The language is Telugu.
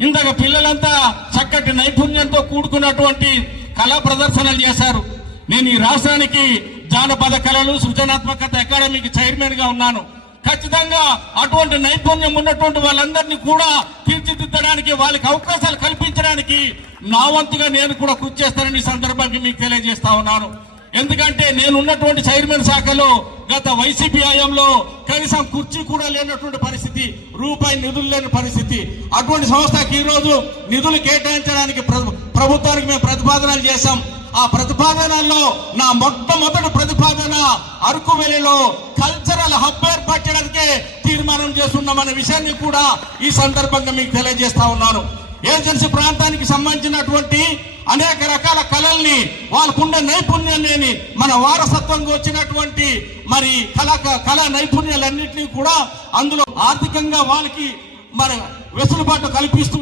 ఇందాక పిల్లలంతా చక్కటి నైపుణ్యంతో కూడుకున్నటువంటి కళా ప్రదర్శనలు చేశారు. నేను ఈ రాష్ట్రానికి జానపద కళలు సృజనాత్మకత అకాడమీకి చైర్మన్గా ఉన్నాను. ఖచ్చితంగా అటువంటి నైపుణ్యం ఉన్నటువంటి వాళ్ళందరినీ కూడా తీర్చిదిద్దడానికి వాళ్ళకి అవకాశాలు కల్పించడానికి నా వంతుగా నేను కూడా కృషి చేస్తానని ఈ సందర్భానికి మీకు తెలియజేస్తా ఉన్నాను. ఎందుకంటే నేను ఉన్నటువంటి చైర్మన్ శాఖలో గత వైసీపీ హయాంలో కనీసం కుర్చీ కూడా లేనటువంటి పరిస్థితి రూపాయి నిధులు లేని పరిస్థితి. అటువంటి సంస్థకి ఈరోజు నిధులు కేటాయించడానికి ప్రభుత్వానికి మేము ప్రతిపాదనలు చేశాం. ఆ ప్రతిపాదనల్లో నా మొట్టమొదటి ప్రతిపాదన అరకు వెలిలో కల్చరల్ హబ్ ఏర్పాటు చేయడానికే తీర్మానం చేస్తున్నామనే విషయాన్ని కూడా ఈ సందర్భంగా మీకు తెలియజేస్తా ఉన్నాను. ఏజెన్సీ ప్రాంతానికి సంబంధించినటువంటి అనేక రకాల కళల్ని వాళ్ళకుండే నైపుణ్యాన్ని మన వారసత్వంగా వచ్చినటువంటి మరి కళా కళా నైపుణ్యాలన్నింటినీ కూడా అందులో ఆర్థికంగా వాళ్ళకి మరి వెసులుబాటు కల్పిస్తూ